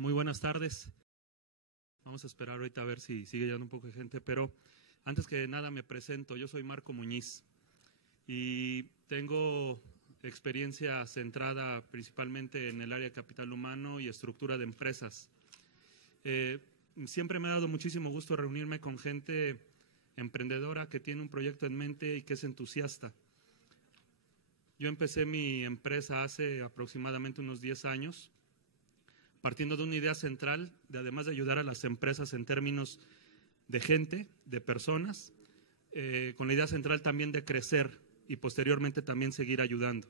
Muy buenas tardes. Vamos a esperar ahorita a ver si sigue llegando un poco de gente, pero antes que nada me presento. Yo soy Marco Muñiz y tengo experiencia centrada principalmente en el área de capital humano y estructura de empresas. Siempre me ha dado muchísimo gusto reunirme con gente emprendedora que tiene un proyecto en mente y que es entusiasta. Yo empecé mi empresa hace aproximadamente unos 10 años, partiendo de una idea central, de además de ayudar a las empresas en términos de gente, de personas, con la idea central también de crecer y posteriormente también seguir ayudando.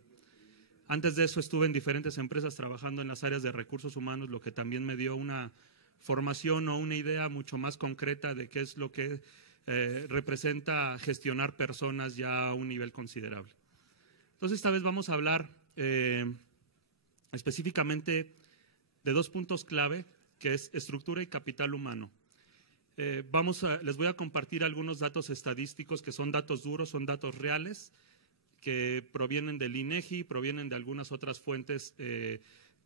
Antes de eso estuve en diferentes empresas trabajando en las áreas de recursos humanos, lo que también me dio una formación o una idea mucho más concreta de qué es lo que representa gestionar personas ya a un nivel considerable. Entonces, esta vez vamos a hablar específicamente de dos puntos clave, que es estructura y capital humano. Les voy a compartir algunos datos estadísticos que son datos duros, son datos reales, que provienen del INEGI, provienen de algunas otras fuentes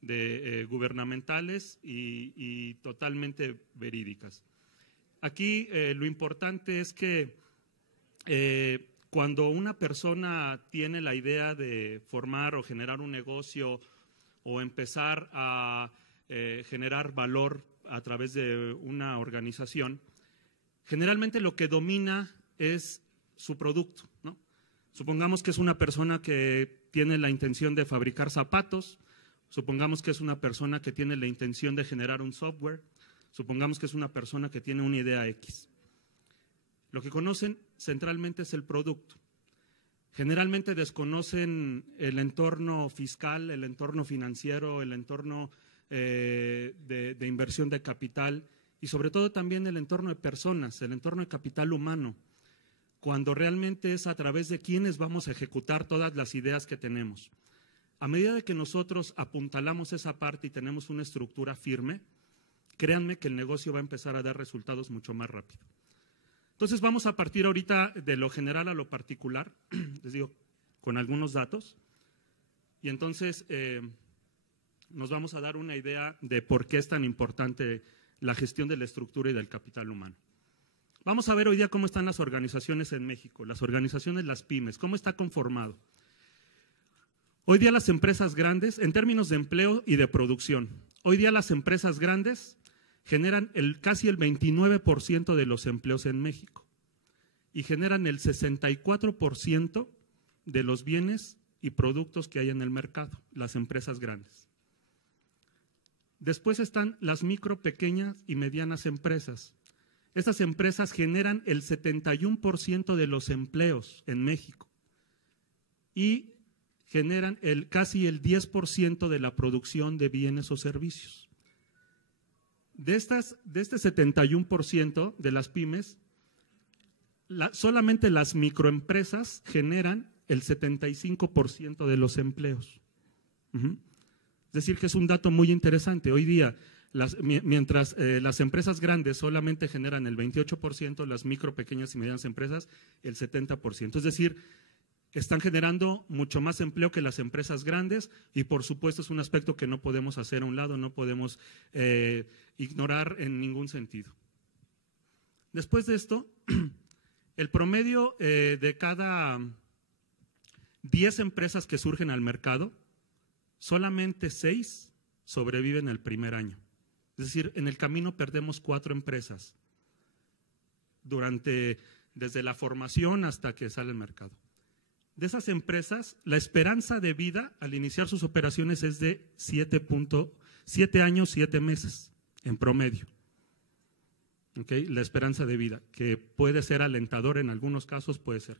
gubernamentales y totalmente verídicas. Aquí lo importante es que cuando una persona tiene la idea de formar o generar un negocio o empezar a generar valor a través de una organización, generalmente lo que domina es su producto, ¿no? Supongamos que es una persona que tiene la intención de fabricar zapatos, supongamos que es una persona que tiene la intención de generar un software, supongamos que es una persona que tiene una idea X. Lo que conocen centralmente es el producto. Generalmente desconocen el entorno fiscal, el entorno financiero, el entorno de inversión de capital y sobre todo también el entorno de personas, el entorno de capital humano, cuando realmente es a través de quienes vamos a ejecutar todas las ideas que tenemos. A medida de que nosotros apuntalamos esa parte y tenemos una estructura firme, créanme que el negocio va a empezar a dar resultados mucho más rápido. Entonces vamos a partir ahorita de lo general a lo particular, les digo, con algunos datos, y entonces nos vamos a dar una idea de por qué es tan importante la gestión de la estructura y del capital humano. Vamos a ver hoy día cómo están las organizaciones en México, las organizaciones, las pymes, cómo está conformado. Hoy día las empresas grandes, en términos de empleo y de producción, hoy día las empresas grandes generan casi el 29% de los empleos en México y generan el 64% de los bienes y productos que hay en el mercado, las empresas grandes. Después están las micro, pequeñas y medianas empresas. Estas empresas generan el 71% de los empleos en México y generan casi el 10% de la producción de bienes o servicios. De este 71% de las pymes, solamente las microempresas generan el 75% de los empleos. Es decir, que es un dato muy interesante. Hoy día, mientras las empresas grandes solamente generan el 28%, las micro, pequeñas y medianas empresas el 70%. Es decir, están generando mucho más empleo que las empresas grandes y por supuesto es un aspecto que no podemos hacer a un lado, no podemos ignorar en ningún sentido. Después de esto, el promedio de cada 10 empresas que surgen al mercado, solamente 6 sobreviven el primer año. Es decir, en el camino perdemos 4 empresas desde la formación hasta que sale al mercado. De esas empresas, la esperanza de vida al iniciar sus operaciones es de 7 años, 7 meses en promedio. ¿Okay? La esperanza de vida, que puede ser alentador en algunos casos, puede ser.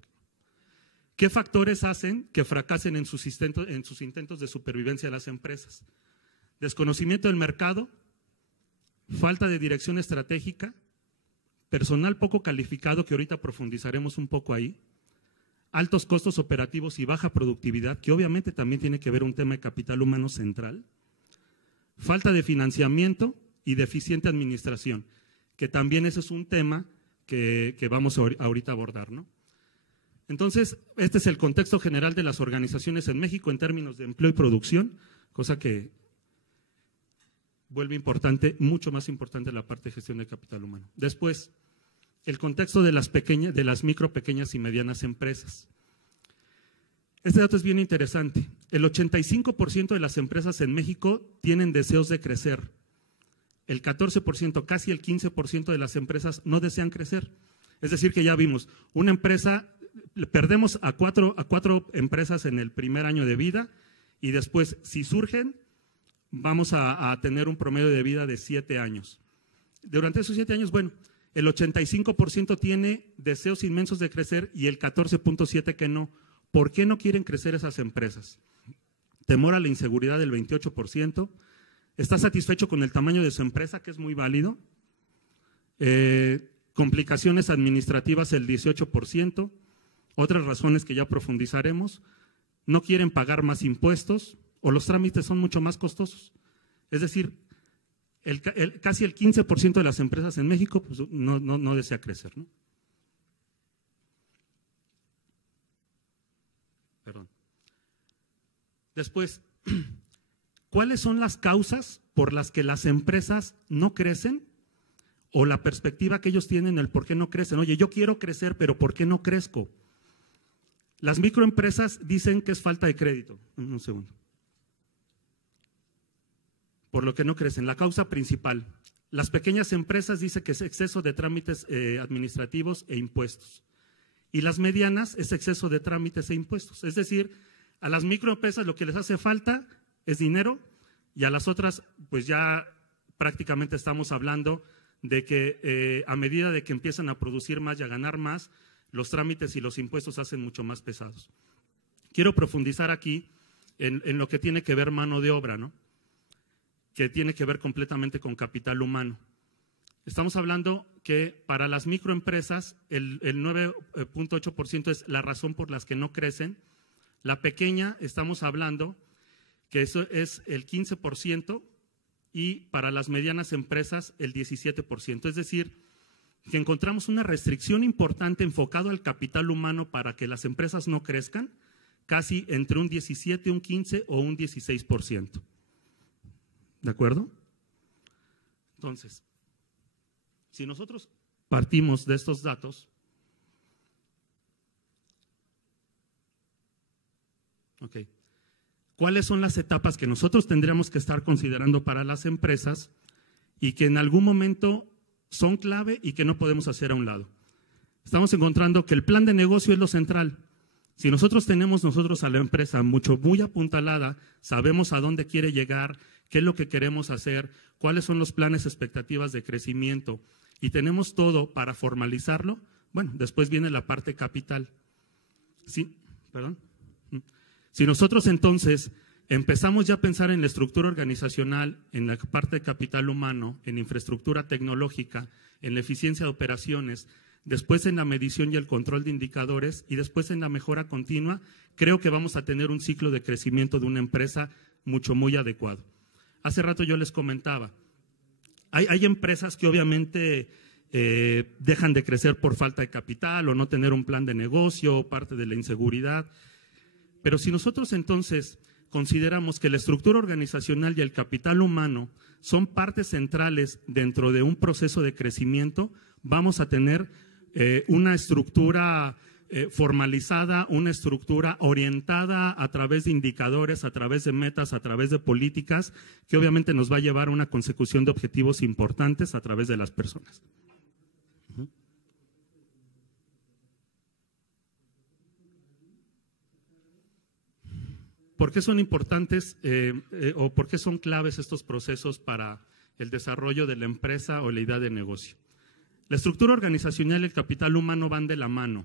¿Qué factores hacen que fracasen en sus intentos de supervivencia de las empresas? Desconocimiento del mercado, falta de dirección estratégica, personal poco calificado, que ahorita profundizaremos un poco ahí, altos costos operativos y baja productividad, que obviamente también tiene que ver un tema de capital humano central, falta de financiamiento y deficiente administración, que también ese es un tema que vamos ahorita a abordar, ¿no? Entonces, este es el contexto general de las organizaciones en México en términos de empleo y producción, cosa que vuelve importante, mucho más importante la parte de gestión de capital humano. Después, el contexto de las micro, pequeñas y medianas empresas. Este dato es bien interesante. El 85% de las empresas en México tienen deseos de crecer. El 14%, casi el 15% de las empresas no desean crecer. Es decir, que ya vimos, una empresa, perdemos a cuatro empresas en el primer año de vida y después, si surgen, vamos a tener un promedio de vida de 7 años. Durante esos 7 años, bueno, el 85% tiene deseos inmensos de crecer y el 14.7% que no. ¿Por qué no quieren crecer esas empresas? Temor a la inseguridad del 28%. ¿Está satisfecho con el tamaño de su empresa, que es muy válido? Complicaciones administrativas el 18%. Otras razones que ya profundizaremos. No quieren pagar más impuestos o los trámites son mucho más costosos. Es decir, casi el 15% de las empresas en México pues, no desea crecer, ¿no? Perdón. Después, ¿cuáles son las causas por las que las empresas no crecen? O la perspectiva que ellos tienen, el por qué no crecen. Oye, yo quiero crecer, pero ¿por qué no crezco? Las microempresas dicen que es falta de crédito. Un segundo. Por lo que no crecen. La causa principal. Las pequeñas empresas dicen que es exceso de trámites administrativos e impuestos. Y las medianas es exceso de trámites e impuestos. Es decir, a las microempresas lo que les hace falta es dinero y a las otras pues ya prácticamente estamos hablando de que a medida de que empiezan a producir más y a ganar más, los trámites y los impuestos se hacen mucho más pesados. Quiero profundizar aquí en lo que tiene que ver mano de obra, ¿no? Que tiene que ver completamente con capital humano. Estamos hablando que para las microempresas el 9.8% es la razón por las que no crecen. La pequeña estamos hablando que eso es el 15% y para las medianas empresas el 17%. Es decir, que encontramos una restricción importante enfocada al capital humano para que las empresas no crezcan, casi entre un 17, un 15 o un 16%. ¿De acuerdo? Entonces, si nosotros partimos de estos datos, ¿cuáles son las etapas que nosotros tendríamos que estar considerando para las empresas y que en algún momento son clave y que no podemos hacer a un lado? Estamos encontrando que el plan de negocio es lo central. Si nosotros tenemos a la empresa muy apuntalada, sabemos a dónde quiere llegar, qué es lo que queremos hacer, cuáles son los planes, expectativas de crecimiento y tenemos todo para formalizarlo, bueno, después viene la parte capital. Sí, perdón. Si nosotros entonces empezamos ya a pensar en la estructura organizacional, en la parte de capital humano, en infraestructura tecnológica, en la eficiencia de operaciones, después en la medición y el control de indicadores y después en la mejora continua, creo que vamos a tener un ciclo de crecimiento de una empresa muy adecuado. Hace rato yo les comentaba, hay empresas que obviamente dejan de crecer por falta de capital o no tener un plan de negocio, parte de la inseguridad, pero si nosotros entonces consideramos que la estructura organizacional y el capital humano son partes centrales dentro de un proceso de crecimiento, vamos a tener una estructura formalizada, una estructura orientada a través de indicadores, a través de metas, a través de políticas, que obviamente nos va a llevar a una consecución de objetivos importantes a través de las personas. ¿Por qué son importantes o por qué son claves estos procesos para el desarrollo de la empresa o la idea de negocio? La estructura organizacional y el capital humano van de la mano.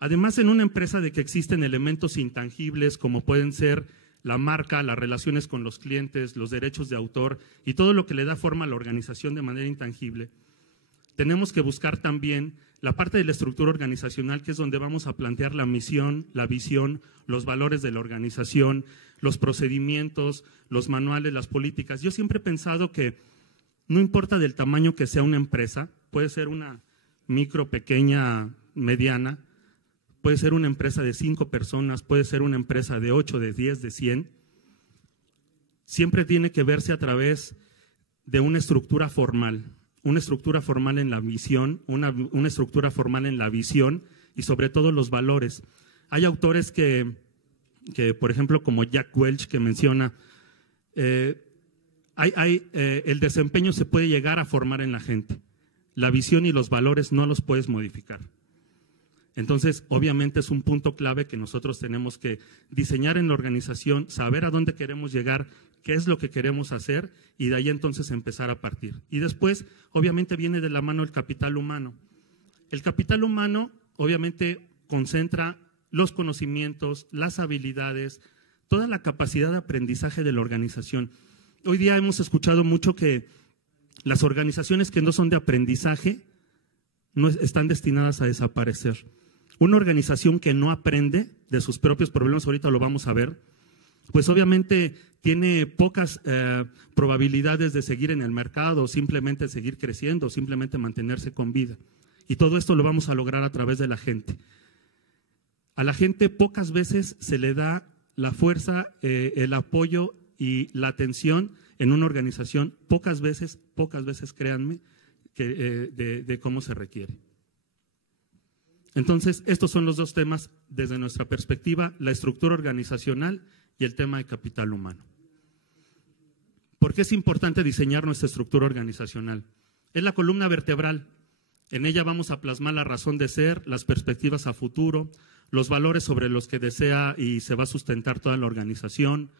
Además, en una empresa de que existen elementos intangibles como pueden ser la marca, las relaciones con los clientes, los derechos de autor y todo lo que le da forma a la organización de manera intangible, tenemos que buscar también la parte de la estructura organizacional, que es donde vamos a plantear la misión, la visión, los valores de la organización, los procedimientos, los manuales, las políticas. Yo siempre he pensado que no importa del tamaño que sea una empresa, puede ser una micro, pequeña, mediana, puede ser una empresa de 5 personas, puede ser una empresa de 8, de 10, de 100. Siempre tiene que verse a través de una estructura formal en la visión, una estructura formal en la visión y sobre todo los valores. Hay autores que por ejemplo, como Jack Welch, que menciona, el desempeño se puede llegar a formar en la gente. La visión y los valores no los puedes modificar. Entonces, obviamente es un punto clave que nosotros tenemos que diseñar en la organización, saber a dónde queremos llegar, qué es lo que queremos hacer y de ahí entonces empezar a partir. Y después, obviamente, viene de la mano el capital humano. El capital humano, obviamente, concentra los conocimientos, las habilidades, toda la capacidad de aprendizaje de la organización. Hoy día hemos escuchado mucho que las organizaciones que no son de aprendizaje no están destinadas a desaparecer. Una organización que no aprende de sus propios problemas, ahorita lo vamos a ver, pues obviamente tiene pocas probabilidades de seguir en el mercado, simplemente seguir creciendo, simplemente mantenerse con vida. Y todo esto lo vamos a lograr a través de la gente. A la gente pocas veces se le da la fuerza, el apoyo y la atención en una organización, pocas veces, créanme, de cómo se requiere. Entonces, estos son los dos temas desde nuestra perspectiva, la estructura organizacional y el tema de capital humano. ¿Por qué es importante diseñar nuestra estructura organizacional? Es la columna vertebral. En ella vamos a plasmar la razón de ser, las perspectivas a futuro, los valores sobre los que desea y se va a sustentar toda la organización,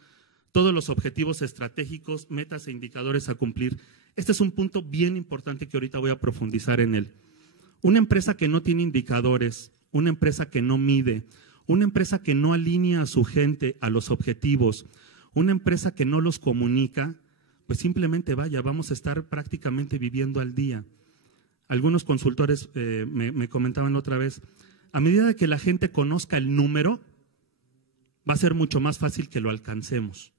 todos los objetivos estratégicos, metas e indicadores a cumplir. Este es un punto bien importante que ahorita voy a profundizar en él. Una empresa que no tiene indicadores, una empresa que no mide, una empresa que no alinea a su gente a los objetivos, una empresa que no los comunica, pues simplemente vamos a estar prácticamente viviendo al día. Algunos consultores me comentaban otra vez, a medida de que la gente conozca el número, va a ser mucho más fácil que lo alcancemos.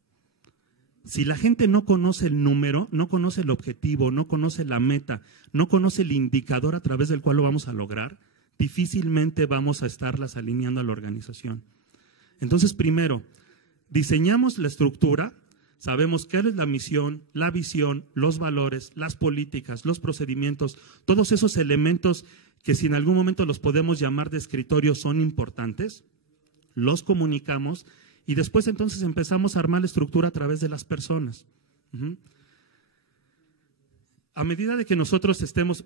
Si la gente no conoce el número, no conoce el objetivo, no conoce la meta, no conoce el indicador a través del cual lo vamos a lograr, difícilmente vamos a estarlas alineando a la organización. Entonces, primero, diseñamos la estructura, sabemos qué es la misión, la visión, los valores, las políticas, los procedimientos, todos esos elementos que si en algún momento los podemos llamar de escritorio son importantes, los comunicamos y después entonces empezamos a armar la estructura a través de las personas. A medida de que nosotros estemos,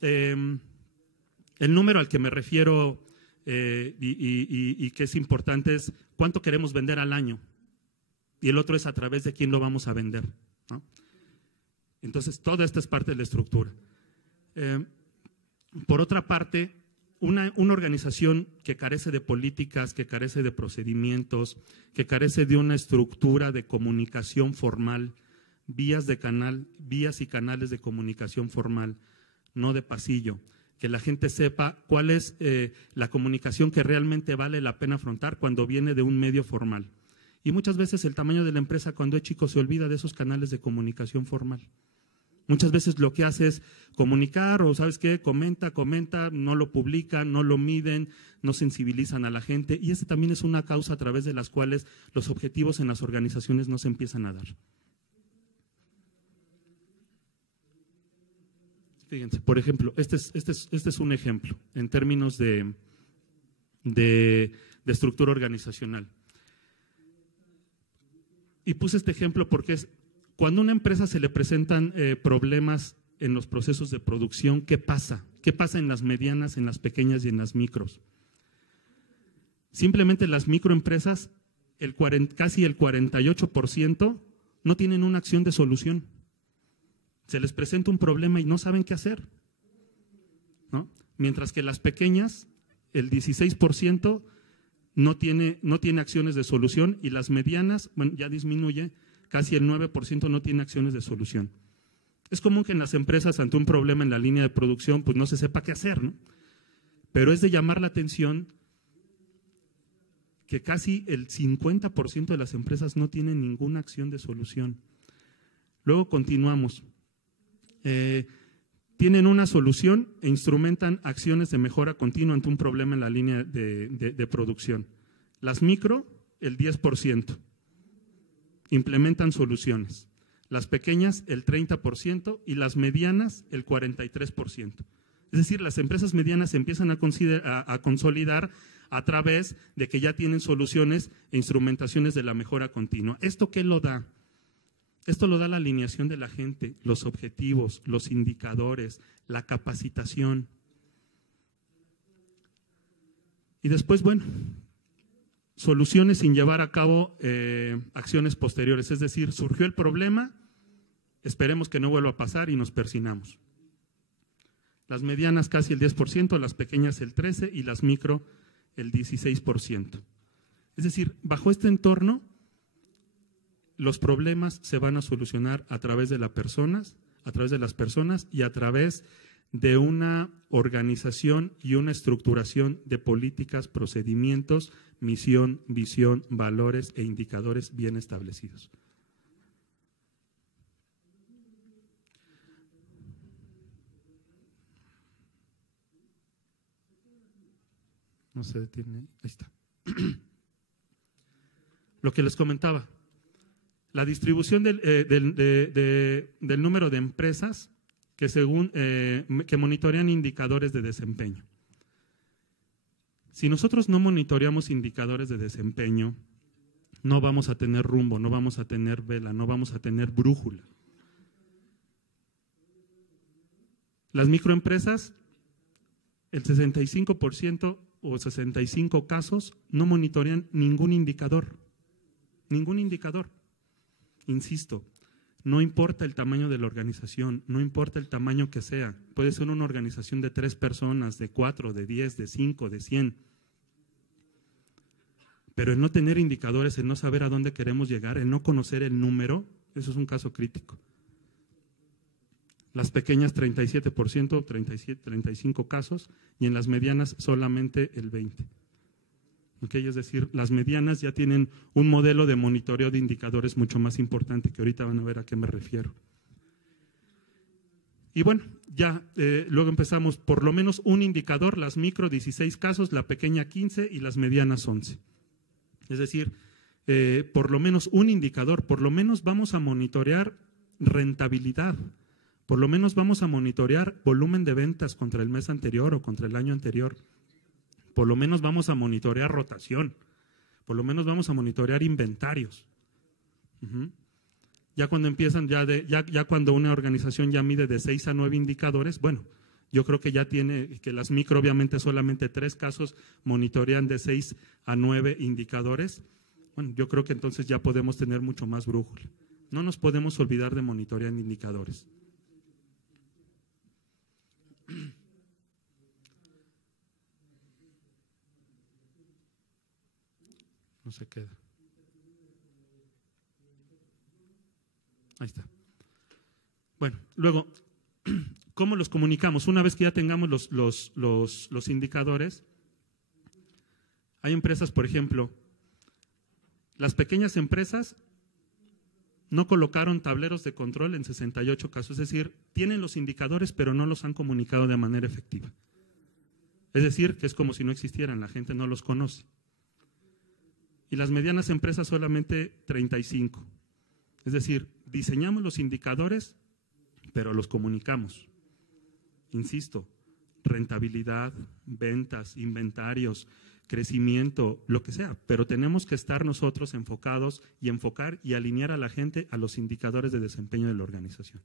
el número al que me refiero y que es importante es cuánto queremos vender al año y el otro es a través de quién lo vamos a vender, ¿no? Entonces, toda esta es parte de la estructura. Por otra parte, una organización que carece de políticas, que carece de procedimientos, que carece de una estructura de comunicación formal, vías y canales de comunicación formal, no de pasillo, que la gente sepa cuál es la comunicación que realmente vale la pena afrontar cuando viene de un medio formal. Y muchas veces el tamaño de la empresa cuando es chico se olvida de esos canales de comunicación formal. Muchas veces lo que hace es comunicar o ¿sabes qué? Comenta, no lo publican, no lo miden, no sensibilizan a la gente y esa también es una causa a través de las cuales los objetivos en las organizaciones no se empiezan a dar. Fíjense, por ejemplo, este es un ejemplo en términos de estructura organizacional. Y puse este ejemplo porque es cuando a una empresa se le presentan problemas en los procesos de producción, ¿qué pasa? ¿Qué pasa en las medianas, en las pequeñas y en las micros? Simplemente las microempresas, casi el 48% no tienen una acción de solución. Se les presenta un problema y no saben qué hacer, ¿no? Mientras que las pequeñas, el 16% no tiene acciones de solución y las medianas, bueno, ya disminuye, casi el 9% no tiene acciones de solución. Es común que en las empresas ante un problema en la línea de producción pues no se sepa qué hacer, ¿no? Pero es de llamar la atención que casi el 50% de las empresas no tienen ninguna acción de solución. Luego continuamos. Tienen una solución e instrumentan acciones de mejora continua ante un problema en la línea de producción. Las micro, el 10%. Implementan soluciones. las pequeñas el 30% y las medianas el 43%. Es decir, las empresas medianas se empiezan a consolidar a través de que ya tienen soluciones e instrumentaciones de la mejora continua. ¿Esto qué lo da? Esto lo da la alineación de la gente, los objetivos, los indicadores, la capacitación. Y después, bueno, soluciones sin llevar a cabo acciones posteriores. Es decir, surgió el problema, esperemos que no vuelva a pasar y nos persinamos. Las medianas casi el 10%, las pequeñas el 13% y las micro el 16%. Es decir, bajo este entorno, los problemas se van a solucionar a través de las personas y a través de una organización y una estructuración de políticas, procedimientos, misión, visión, valores e indicadores bien establecidos. No se detiene, ahí está. Lo que les comentaba, la distribución del número de empresas que monitorean indicadores de desempeño. Si nosotros no monitoreamos indicadores de desempeño, no vamos a tener rumbo, no vamos a tener vela, no vamos a tener brújula. Las microempresas, el 65% o 65 casos no monitorean ningún indicador. Ningún indicador. Insisto, no importa el tamaño de la organización, no importa el tamaño que sea. Puede ser una organización de 3 personas, de 4, de 10, de 5, de 100. Pero el no tener indicadores, el no saber a dónde queremos llegar, el no conocer el número, eso es un caso crítico. Las pequeñas 37%, 35 casos, y en las medianas solamente el 20%. ¿Okay? Es decir, las medianas ya tienen un modelo de monitoreo de indicadores mucho más importante, que ahorita van a ver a qué me refiero. Y bueno, ya luego empezamos por lo menos un indicador, las micro 16 casos, la pequeña 15 y las medianas 11. Es decir, por lo menos un indicador, por lo menos vamos a monitorear rentabilidad, por lo menos vamos a monitorear volumen de ventas contra el mes anterior o contra el año anterior. Por lo menos vamos a monitorear rotación, por lo menos vamos a monitorear inventarios. Ya cuando empiezan, ya cuando una organización ya mide de 6 a 9 indicadores, bueno, yo creo que ya tiene, que las micro obviamente solamente 3 casos monitorean de 6 a 9 indicadores. Bueno, yo creo que entonces ya podemos tener mucho más brújula. No nos podemos olvidar de monitorear indicadores. No se queda. Ahí está. Bueno, luego, ¿cómo los comunicamos? Una vez que ya tengamos los indicadores, hay empresas, por ejemplo, las pequeñas empresas no colocaron tableros de control en 68 casos, es decir, tienen los indicadores pero no los han comunicado de manera efectiva. Es decir, que es como si no existieran, la gente no los conoce. Y las medianas empresas solamente 35. Es decir, diseñamos los indicadores, pero los comunicamos. Insisto, rentabilidad, ventas, inventarios, crecimiento, lo que sea, pero tenemos que estar nosotros enfocados y enfocar y alinear a la gente a los indicadores de desempeño de la organización.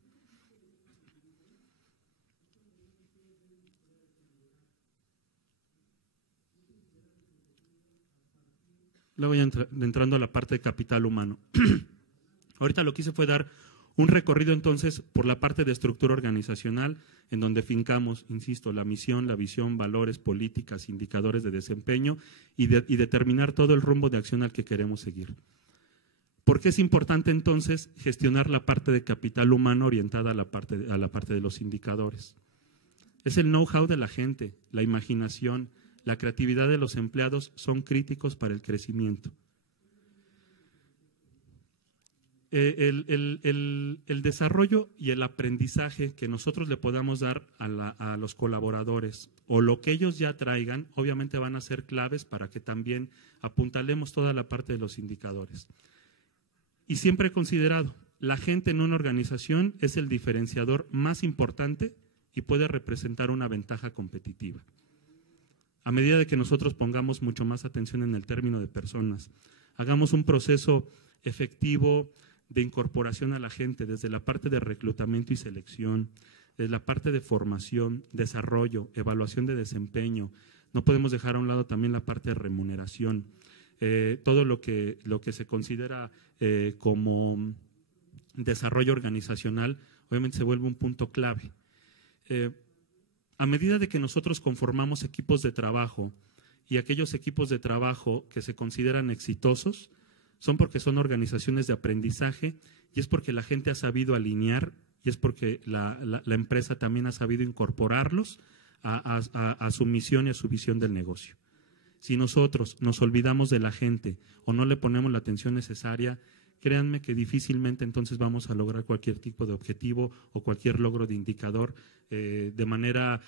Luego ya entrando a la parte de capital humano. Ahorita lo que hice fue dar un recorrido entonces por la parte de estructura organizacional, en donde fincamos, insisto, la misión, la visión, valores, políticas, indicadores de desempeño y determinar todo el rumbo de acción al que queremos seguir. ¿Por qué es importante entonces gestionar la parte de capital humano orientada a la parte de los indicadores? Es el know-how de la gente, la imaginación, la creatividad de los empleados son críticos para el crecimiento. El desarrollo y el aprendizaje que nosotros le podamos dar a los colaboradores o lo que ellos ya traigan, obviamente van a ser claves para que también apuntalemos toda la parte de los indicadores. Y siempre he considerado, la gente en una organización es el diferenciador más importante y puede representar una ventaja competitiva. A medida de que nosotros pongamos mucho más atención en el término de personas, hagamos un proceso efectivo de incorporación a la gente desde la parte de reclutamiento y selección, desde la parte de formación, desarrollo, evaluación de desempeño. No podemos dejar a un lado también la parte de remuneración. Todo lo que se considera como desarrollo organizacional, obviamente se vuelve un punto clave. A medida de que nosotros conformamos equipos de trabajo y aquellos equipos de trabajo que se consideran exitosos, son porque son organizaciones de aprendizaje y es porque la gente ha sabido alinear y es porque la empresa también ha sabido incorporarlos a su misión y a su visión del negocio. Si nosotros nos olvidamos de la gente o no le ponemos la atención necesaria, créanme que difícilmente entonces vamos a lograr cualquier tipo de objetivo o cualquier logro de indicador de manera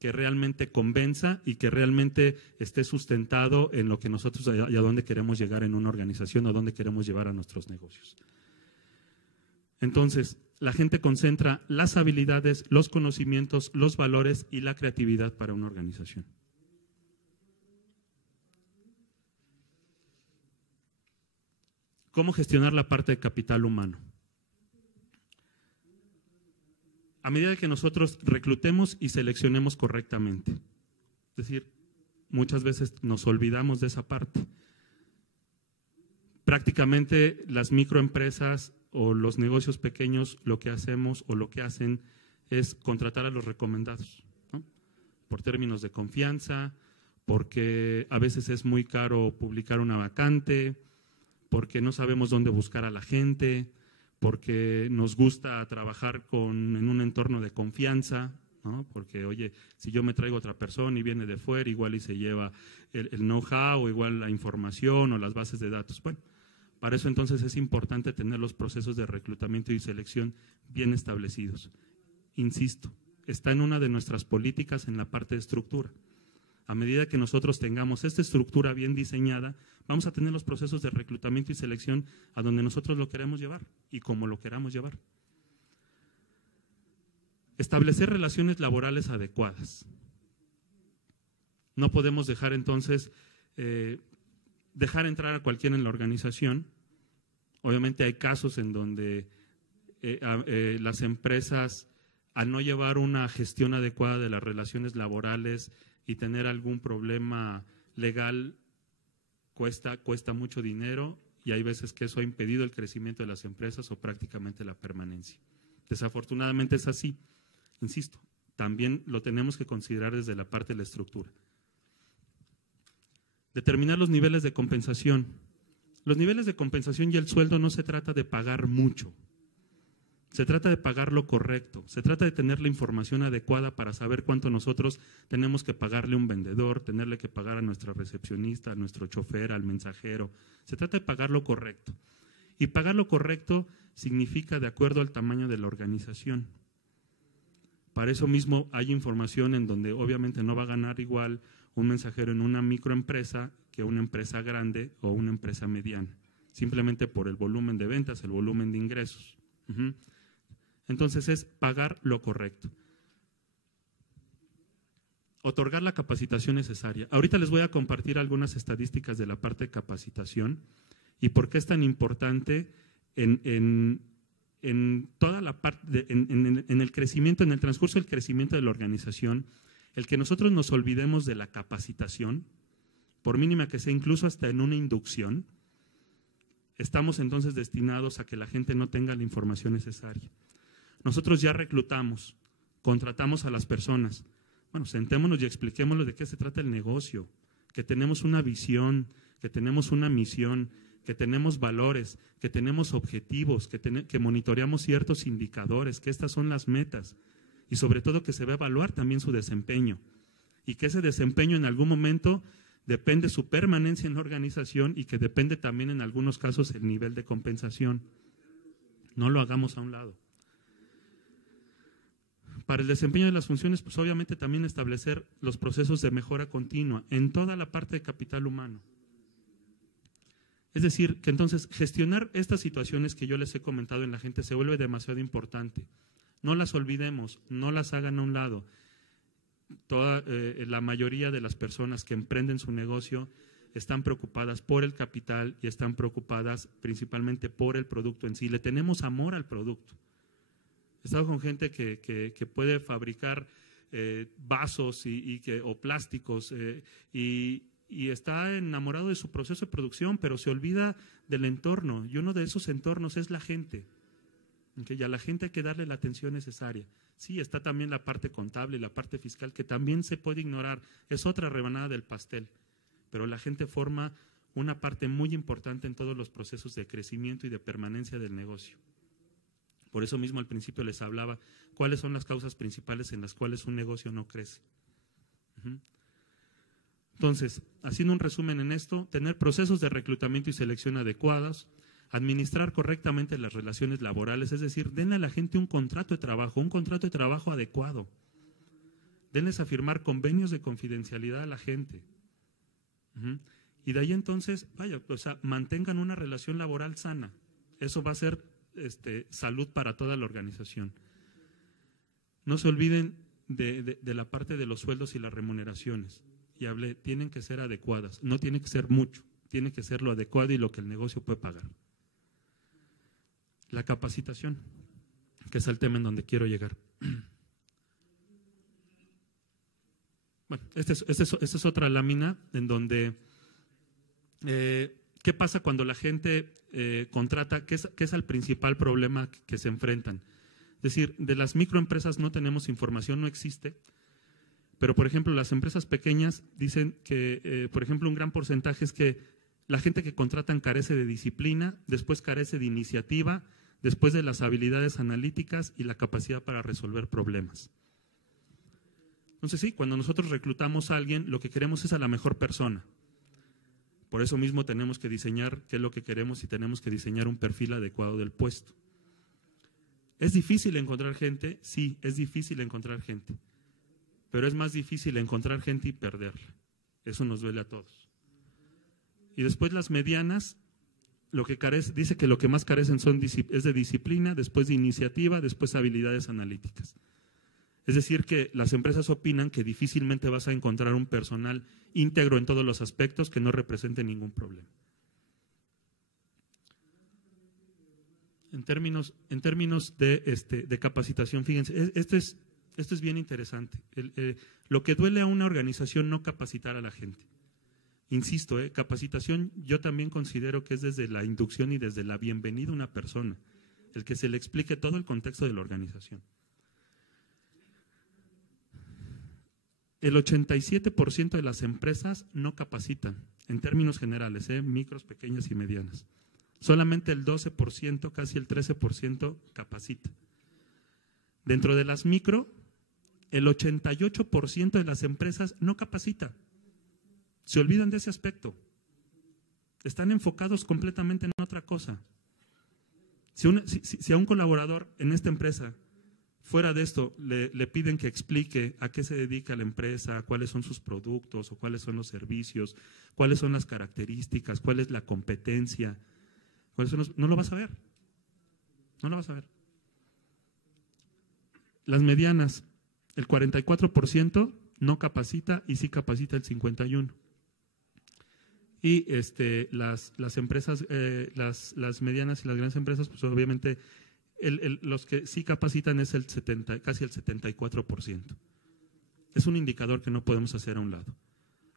que realmente convenza y que realmente esté sustentado en lo que nosotros y a dónde queremos llegar en una organización o a dónde queremos llevar a nuestros negocios. Entonces, la gente concentra las habilidades, los conocimientos, los valores y la creatividad para una organización. ¿Cómo gestionar la parte de capital humano? A medida que nosotros reclutemos y seleccionemos correctamente. Es decir, muchas veces nos olvidamos de esa parte. Prácticamente las microempresas o los negocios pequeños lo que hacemos o lo que hacen es contratar a los recomendados, ¿no? Por términos de confianza, porque a veces es muy caro publicar una vacante, porque no sabemos dónde buscar a la gente, porque nos gusta trabajar en un entorno de confianza, ¿no? Porque, oye, si yo me traigo a otra persona y viene de fuera, igual y se lleva el know-how, o igual la información o las bases de datos. Bueno, para eso entonces es importante tener los procesos de reclutamiento y selección bien establecidos. Insisto, está en una de nuestras políticas en la parte de estructura. A medida que nosotros tengamos esta estructura bien diseñada, vamos a tener los procesos de reclutamiento y selección a donde nosotros lo queremos llevar y como lo queramos llevar. Establecer relaciones laborales adecuadas. No podemos dejar entonces, dejar entrar a cualquiera en la organización. Obviamente hay casos en donde las empresas, al no llevar una gestión adecuada de las relaciones laborales y tener algún problema legal, cuesta mucho dinero y hay veces que eso ha impedido el crecimiento de las empresas o prácticamente la permanencia. Desafortunadamente es así, insisto, también lo tenemos que considerar desde la parte de la estructura. Determinar los niveles de compensación. Los niveles de compensación y el sueldo no se trata de pagar mucho. Se trata de pagar lo correcto, se trata de tener la información adecuada para saber cuánto nosotros tenemos que pagarle a un vendedor, tenerle que pagar a nuestra recepcionista, a nuestro chofer, al mensajero. Se trata de pagar lo correcto. Y pagar lo correcto significa de acuerdo al tamaño de la organización. Para eso mismo hay información en donde obviamente no va a ganar igual un mensajero en una microempresa que una empresa grande o una empresa mediana, simplemente por el volumen de ventas, el volumen de ingresos. Entonces es pagar lo correcto. Otorgar la capacitación necesaria. Ahorita les voy a compartir algunas estadísticas de la parte de capacitación y por qué es tan importante en toda la parte, en el crecimiento, en el transcurso del crecimiento de la organización, el que nosotros nos olvidemos de la capacitación, por mínima que sea, incluso hasta en una inducción, estamos entonces destinados a que la gente no tenga la información necesaria. Nosotros ya reclutamos, contratamos a las personas. Bueno, sentémonos y expliquémosle de qué se trata el negocio, que tenemos una visión, que tenemos una misión, que tenemos valores, que tenemos objetivos, que monitoreamos ciertos indicadores, que estas son las metas y sobre todo que se va a evaluar también su desempeño y que ese desempeño en algún momento depende su permanencia en la organización y que depende también en algunos casos el nivel de compensación. No lo hagamos a un lado. Para el desempeño de las funciones, pues obviamente también establecer los procesos de mejora continua en toda la parte de capital humano. Es decir, que entonces gestionar estas situaciones que yo les he comentado en la gente se vuelve demasiado importante. No las olvidemos, no las hagan a un lado. La mayoría de las personas que emprenden su negocio están preocupadas por el capital y están preocupadas principalmente por el producto en sí. Le tenemos amor al producto. He estado con gente que puede fabricar vasos o plásticos y está enamorado de su proceso de producción, pero se olvida del entorno, y uno de esos entornos es la gente. Y a la gente hay que darle la atención necesaria. Sí, está también la parte contable y la parte fiscal, que también se puede ignorar, es otra rebanada del pastel, pero la gente forma una parte muy importante en todos los procesos de crecimiento y de permanencia del negocio. Por eso mismo al principio les hablaba cuáles son las causas principales en las cuales un negocio no crece. Entonces, haciendo un resumen en esto, tener procesos de reclutamiento y selección adecuados, administrar correctamente las relaciones laborales, es decir, denle a la gente un contrato de trabajo adecuado. Denles a firmar convenios de confidencialidad a la gente. Y de ahí entonces, mantengan una relación laboral sana. Eso va a ser salud para toda la organización. No se olviden de la parte de los sueldos y las remuneraciones. Y hablé, tienen que ser adecuadas, no tiene que ser mucho, tiene que ser lo adecuado y lo que el negocio puede pagar. La capacitación, que es el tema en donde quiero llegar. Bueno, esta es otra lámina en donde, ¿qué pasa cuando la gente contrata? ¿Qué es el principal problema que se enfrentan? Es decir, de las microempresas no tenemos información, no existe. Pero, por ejemplo, las empresas pequeñas dicen que, por ejemplo, un gran porcentaje es que la gente que contratan carece de disciplina, después carece de iniciativa, después de las habilidades analíticas y la capacidad para resolver problemas. Entonces, sí, cuando nosotros reclutamos a alguien, lo que queremos es a la mejor persona. Por eso mismo tenemos que diseñar qué es lo que queremos y tenemos que diseñar un perfil adecuado del puesto. ¿Es difícil encontrar gente? Sí, es difícil encontrar gente. Pero es más difícil encontrar gente y perderla. Eso nos duele a todos. Y después las medianas, dice que lo que más carecen es de disciplina, después de iniciativa, después habilidades analíticas. Es decir, que las empresas opinan que difícilmente vas a encontrar un personal íntegro en todos los aspectos que no represente ningún problema. En términos de capacitación, fíjense, esto es bien interesante. Lo que duele a una organización no capacitar a la gente. Insisto, capacitación yo también considero que es desde la inducción y desde la bienvenida a una persona, el que se le explique todo el contexto de la organización. El 87% de las empresas no capacitan, en términos generales, micros, pequeñas y medianas. Solamente el 12%, casi el 13% capacita. Dentro de las micro, el 88% de las empresas no capacita. Se olvidan de ese aspecto. Están enfocados completamente en otra cosa. Si a un colaborador en esta empresa, fuera de esto, le piden que explique a qué se dedica la empresa, cuáles son sus productos o cuáles son los servicios, cuáles son las características, cuál es la competencia, no lo vas a ver. No lo vas a ver. Las medianas, el 44% no capacita y sí capacita el 51%. Y las empresas, las medianas y las grandes empresas, pues obviamente los que sí capacitan es casi el 74%. Es un indicador que no podemos hacer a un lado.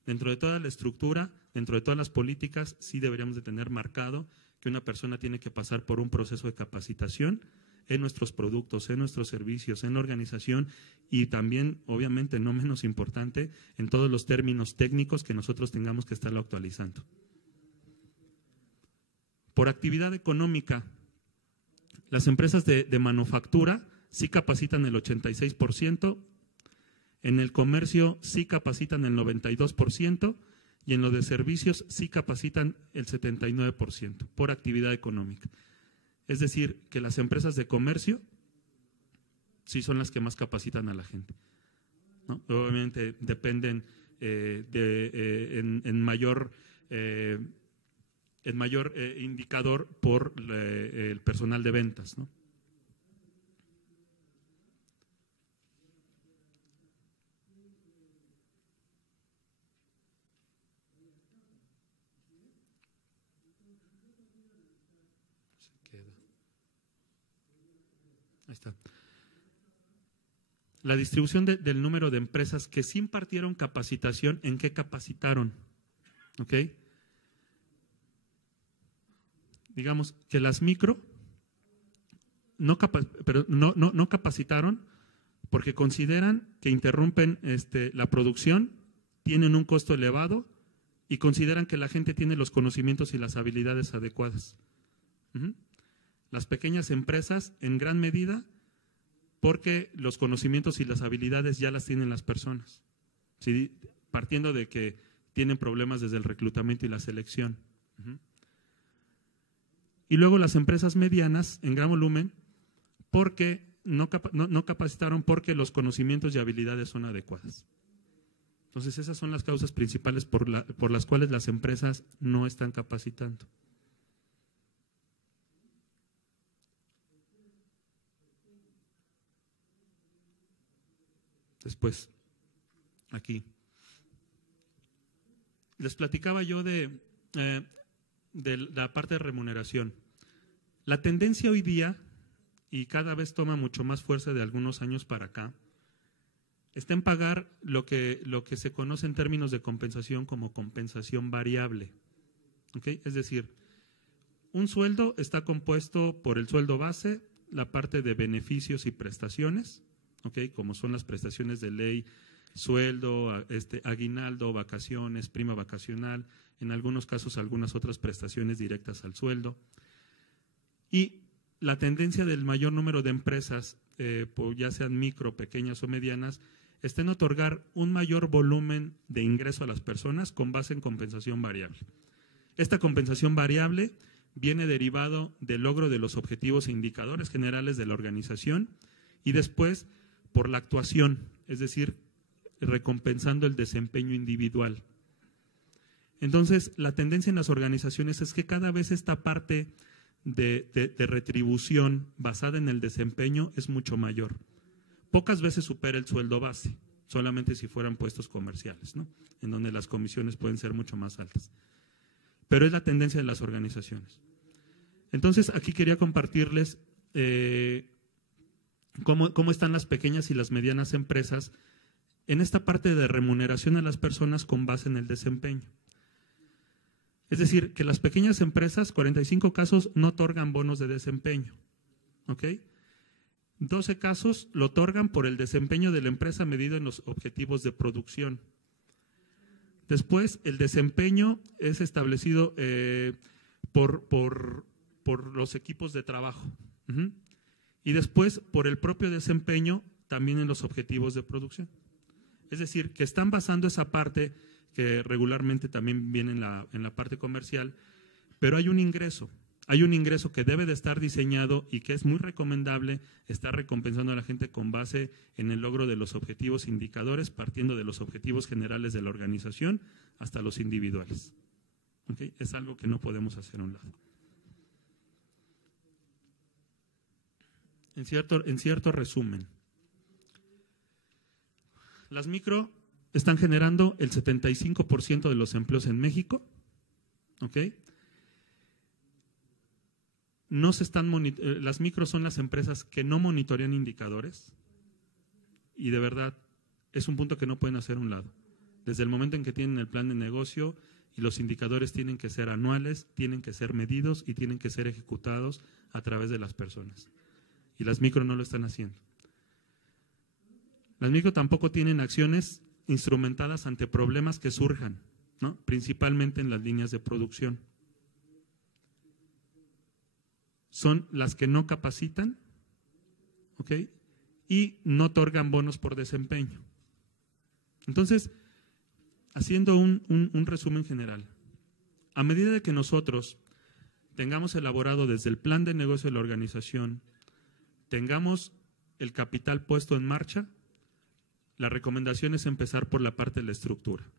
Dentro de toda la estructura, dentro de todas las políticas, sí deberíamos de tener marcado que una persona tiene que pasar por un proceso de capacitación en nuestros productos, en nuestros servicios, en la organización y también, obviamente, no menos importante, en todos los términos técnicos que nosotros tengamos que estarlo actualizando. Por actividad económica, las empresas de manufactura sí capacitan el 86%, en el comercio sí capacitan el 92% y en lo de servicios sí capacitan el 79% por actividad económica. Es decir, que las empresas de comercio sí son las que más capacitan a la gente, ¿no? Obviamente dependen en el mayor indicador por el personal de ventas, ¿no? Ahí está. La distribución del número de empresas que sí impartieron capacitación, ¿en qué capacitaron? ¿Ok? Digamos que las micro no capacitaron porque consideran que interrumpen la producción, tienen un costo elevado y consideran que la gente tiene los conocimientos y las habilidades adecuadas. Las pequeñas empresas, en gran medida, porque los conocimientos y las habilidades ya las tienen las personas, ¿sí? Partiendo de que tienen problemas desde el reclutamiento y la selección. Y luego las empresas medianas, en gran volumen, porque no capacitaron porque los conocimientos y habilidades son adecuadas. Entonces, esas son las causas principales por las cuales las empresas no están capacitando. Después, aquí. Les platicaba yo de la parte de remuneración. La tendencia hoy día, y cada vez toma mucho más fuerza de algunos años para acá, está en pagar lo que se conoce en términos de compensación como compensación variable. ¿Okay? Es decir, un sueldo está compuesto por el sueldo base, la parte de beneficios y prestaciones, ¿okay? Como son las prestaciones de ley, sueldo, aguinaldo, vacaciones, prima vacacional, en algunos casos algunas otras prestaciones directas al sueldo. Y la tendencia del mayor número de empresas, ya sean micro, pequeñas o medianas, está en otorgar un mayor volumen de ingreso a las personas con base en compensación variable. Esta compensación variable viene derivado del logro de los objetivos e indicadores generales de la organización y después por la actuación, es decir, recompensando el desempeño individual. Entonces, la tendencia en las organizaciones es que cada vez esta parte de retribución basada en el desempeño es mucho mayor. Pocas veces supera el sueldo base, solamente si fueran puestos comerciales, ¿no? En donde las comisiones pueden ser mucho más altas. Pero es la tendencia de las organizaciones. Entonces, aquí quería compartirles cómo están las pequeñas y las medianas empresas en esta parte de remuneración a las personas con base en el desempeño. Es decir, que las pequeñas empresas, 45 casos, no otorgan bonos de desempeño. ¿Ok? 12 casos lo otorgan por el desempeño de la empresa medido en los objetivos de producción. Después, el desempeño es establecido por los equipos de trabajo. Y después, por el propio desempeño, también en los objetivos de producción. Es decir, que están basando esa parte que regularmente también viene en la parte comercial, pero hay un ingreso que debe de estar diseñado y que es muy recomendable estar recompensando a la gente con base en el logro de los objetivos e indicadores, partiendo de los objetivos generales de la organización hasta los individuales. ¿Okay? Es algo que no podemos hacer a un lado. En cierto resumen, las micro están generando el 75% de los empleos en México, ¿ok? No se están las micro son las empresas que no monitorean indicadores y de verdad es un punto que no pueden hacer a un lado. Desde el momento en que tienen el plan de negocio y los indicadores tienen que ser anuales, tienen que ser medidos y tienen que ser ejecutados a través de las personas. Y las micro no lo están haciendo. Las micro tampoco tienen acciones instrumentadas ante problemas que surjan, ¿no? Principalmente en las líneas de producción. Son las que no capacitan, ¿ok? Y no otorgan bonos por desempeño. Entonces, haciendo un resumen general, a medida de que nosotros tengamos elaborado desde el plan de negocio de la organización, tengamos el capital puesto en marcha, la recomendación es empezar por la parte de la estructura.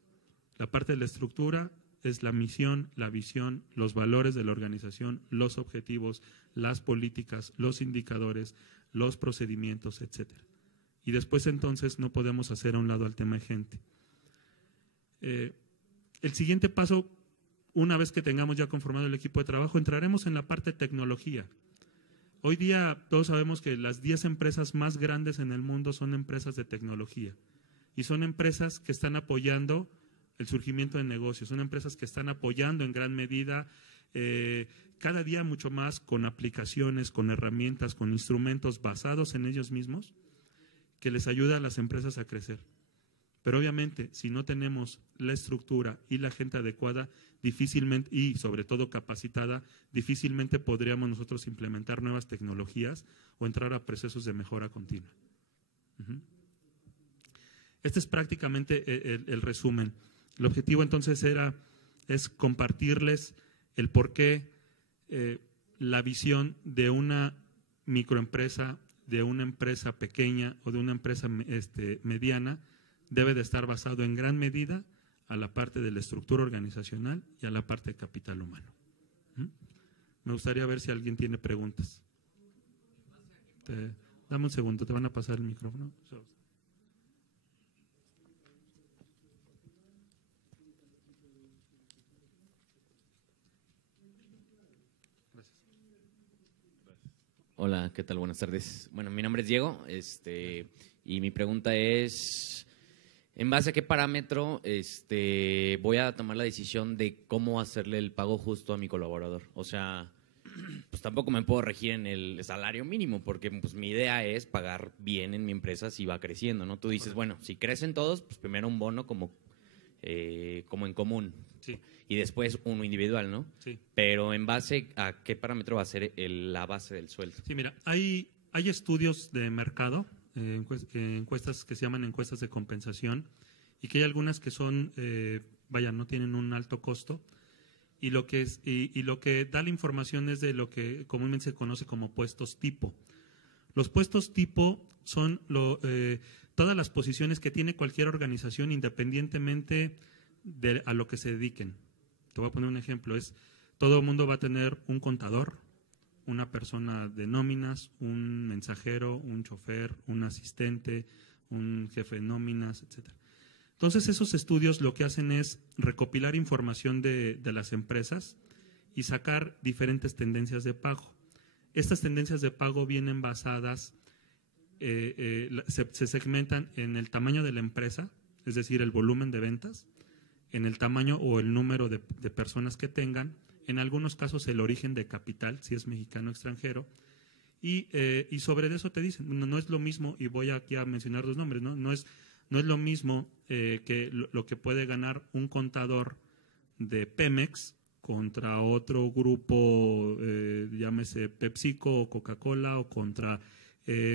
La parte de la estructura es la misión, la visión, los valores de la organización, los objetivos, las políticas, los indicadores, los procedimientos, etcétera. Y después entonces no podemos hacer a un lado al tema de gente. El siguiente paso, una vez que tengamos ya conformado el equipo de trabajo, entraremos en la parte de tecnología. Hoy día todos sabemos que las 10 empresas más grandes en el mundo son empresas de tecnología y son empresas que están apoyando el surgimiento de negocios, son empresas que están apoyando en gran medida cada día mucho más con aplicaciones, con herramientas, con instrumentos basados en ellos mismos que les ayuda a las empresas a crecer. Pero obviamente, si no tenemos la estructura y la gente adecuada, difícilmente, y sobre todo capacitada, difícilmente podríamos nosotros implementar nuevas tecnologías o entrar a procesos de mejora continua. Este es prácticamente el resumen. El objetivo entonces es compartirles el por qué la visión de una microempresa, de una empresa pequeña o de una empresa mediana debe de estar basado en gran medida a la parte de la estructura organizacional y a la parte de capital humano. Me gustaría ver si alguien tiene preguntas. Dame un segundo, te van a pasar el micrófono. Hola, ¿qué tal? Buenas tardes. Bueno, mi nombre es Diego, y mi pregunta es, ¿en base a qué parámetro voy a tomar la decisión de cómo hacerle el pago justo a mi colaborador? O sea, pues tampoco me puedo regir en el salario mínimo, porque pues mi idea es pagar bien en mi empresa si va creciendo, ¿no? Tú dices, bueno, si crecen todos, pues primero un bono como en común. Sí. Y después uno individual, ¿no? Sí. Pero ¿en base a qué parámetro va a ser la base del sueldo? Sí, mira, hay estudios de mercado, encuestas que se llaman encuestas de compensación, y que hay algunas que son, no tienen un alto costo, y lo que da la información es de lo que comúnmente se conoce como puestos tipo. Los puestos tipo son todas las posiciones que tiene cualquier organización independientemente a lo que se dediquen. Te voy a poner un ejemplo, todo el mundo va a tener un contador, una persona de nóminas, un mensajero, un chofer, un asistente, un jefe de nóminas, etcétera. Entonces, esos estudios lo que hacen es recopilar información de las empresas y sacar diferentes tendencias de pago. Estas tendencias de pago vienen basadas, se segmentan en el tamaño de la empresa, es decir, el volumen de ventas, en el tamaño o el número de personas que tengan, en algunos casos el origen de capital, si es mexicano o extranjero, y sobre eso te dicen, no es lo mismo, y voy aquí a mencionar dos nombres, no es lo mismo que lo que puede ganar un contador de Pemex contra otro grupo, llámese PepsiCo o Coca-Cola, o contra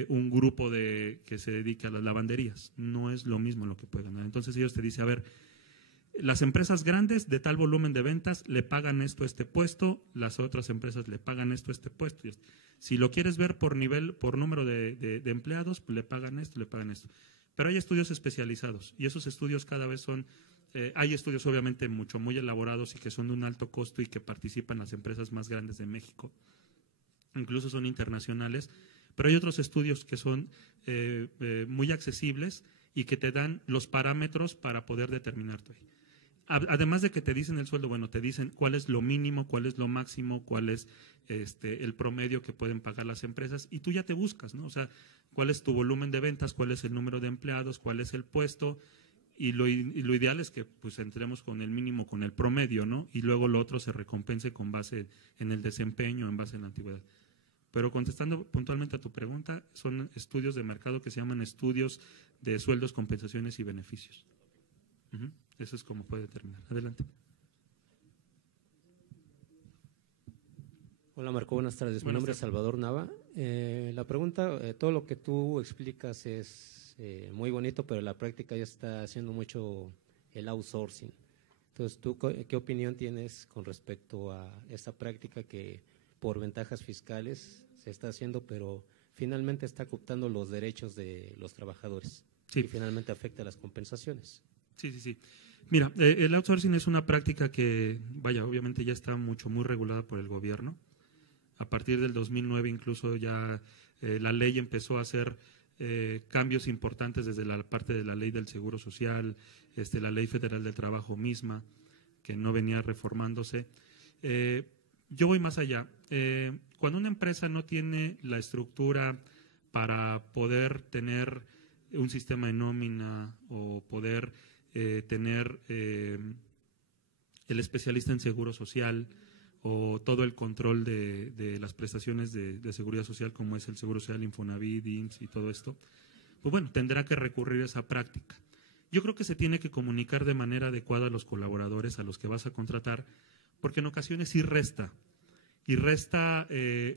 un grupo que se dedica a las lavanderías. No es lo mismo lo que puede ganar. Entonces ellos te dicen, a ver, las empresas grandes de tal volumen de ventas le pagan esto a este puesto, las otras empresas le pagan esto a este puesto. Si lo quieres ver por número de empleados, pues le pagan esto, le pagan esto. Pero hay estudios especializados y esos estudios cada vez hay estudios obviamente muy elaborados y que son de un alto costo y que participan las empresas más grandes de México. Incluso son internacionales, pero hay otros estudios que son muy accesibles y que te dan los parámetros para poder determinarte. Además de que te dicen el sueldo, bueno, te dicen cuál es lo mínimo, cuál es lo máximo, cuál es el promedio que pueden pagar las empresas, y tú ya te buscas, ¿no? O sea, cuál es tu volumen de ventas, cuál es el número de empleados, cuál es el puesto, y lo ideal es que pues entremos con el mínimo, con el promedio, ¿no? Y luego lo otro se recompense con base en el desempeño, en base en la antigüedad. Pero contestando puntualmente a tu pregunta, son estudios de mercado que se llaman estudios de sueldos, compensaciones y beneficios. Eso es como puede determinar. Adelante. Hola Marco, buenas tardes. Mi Buenas nombre es tardes. Salvador Nava. La pregunta, todo lo que tú explicas es muy bonito, pero en la práctica ya está haciendo mucho el outsourcing. Entonces, ¿tú qué opinión tienes con respecto a esta práctica que por ventajas fiscales se está haciendo, pero finalmente está cooptando los derechos de los trabajadores? Sí. Y finalmente afecta a las compensaciones. Sí. Mira, el outsourcing es una práctica que, vaya, obviamente ya está muy regulada por el gobierno. A partir del 2009 incluso ya la ley empezó a hacer cambios importantes desde la parte de la ley del Seguro Social, la Ley Federal del Trabajo misma, que no venía reformándose. Yo voy más allá. Cuando una empresa no tiene la estructura para poder tener un sistema de nómina o poder tener el especialista en seguro social o todo el control de las prestaciones de seguridad social, como es el Seguro Social, Infonavit, IMSS y todo esto, pues bueno, tendrá que recurrir a esa práctica. Yo creo que se tiene que comunicar de manera adecuada a los colaboradores a los que vas a contratar, porque en ocasiones sí resta. Y resta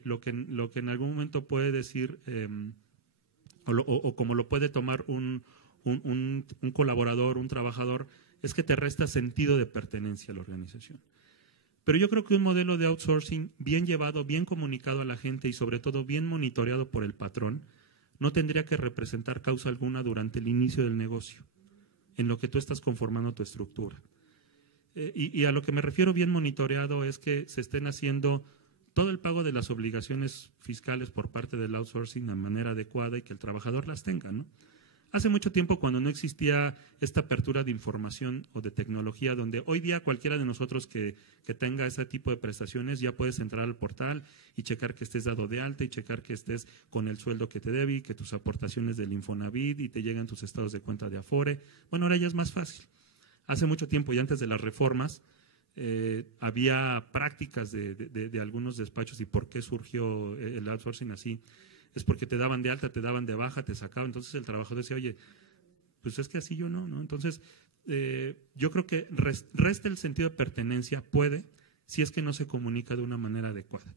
lo que en algún momento puede decir, o como lo puede tomar un colaborador, un trabajador, es que te resta sentido de pertenencia a la organización. Pero yo creo que un modelo de outsourcing bien llevado, bien comunicado a la gente y sobre todo bien monitoreado por el patrón, no tendría que representar causa alguna durante el inicio del negocio, en lo que tú estás conformando tu estructura. Y a lo que me refiero bien monitoreado es que se estén haciendo todo el pago de las obligaciones fiscales por parte del outsourcing de manera adecuada y que el trabajador las tenga, ¿no? Hace mucho tiempo, cuando no existía esta apertura de información o de tecnología, donde hoy día cualquiera de nosotros que tenga ese tipo de prestaciones ya puedes entrar al portal y checar que estés dado de alta y checar que estés con el sueldo que te debe y que tus aportaciones del Infonavit y te llegan tus estados de cuenta de Afore. Bueno, ahora ya es más fácil. Hace mucho tiempo y antes de las reformas había prácticas de algunos despachos. ¿Y por qué surgió el outsourcing así? Es porque te daban de alta, te daban de baja, te sacaban. Entonces el trabajador decía, oye, pues es que así yo no, ¿no? Entonces, yo creo que resta el sentido de pertenencia, puede, si es que no se comunica de una manera adecuada.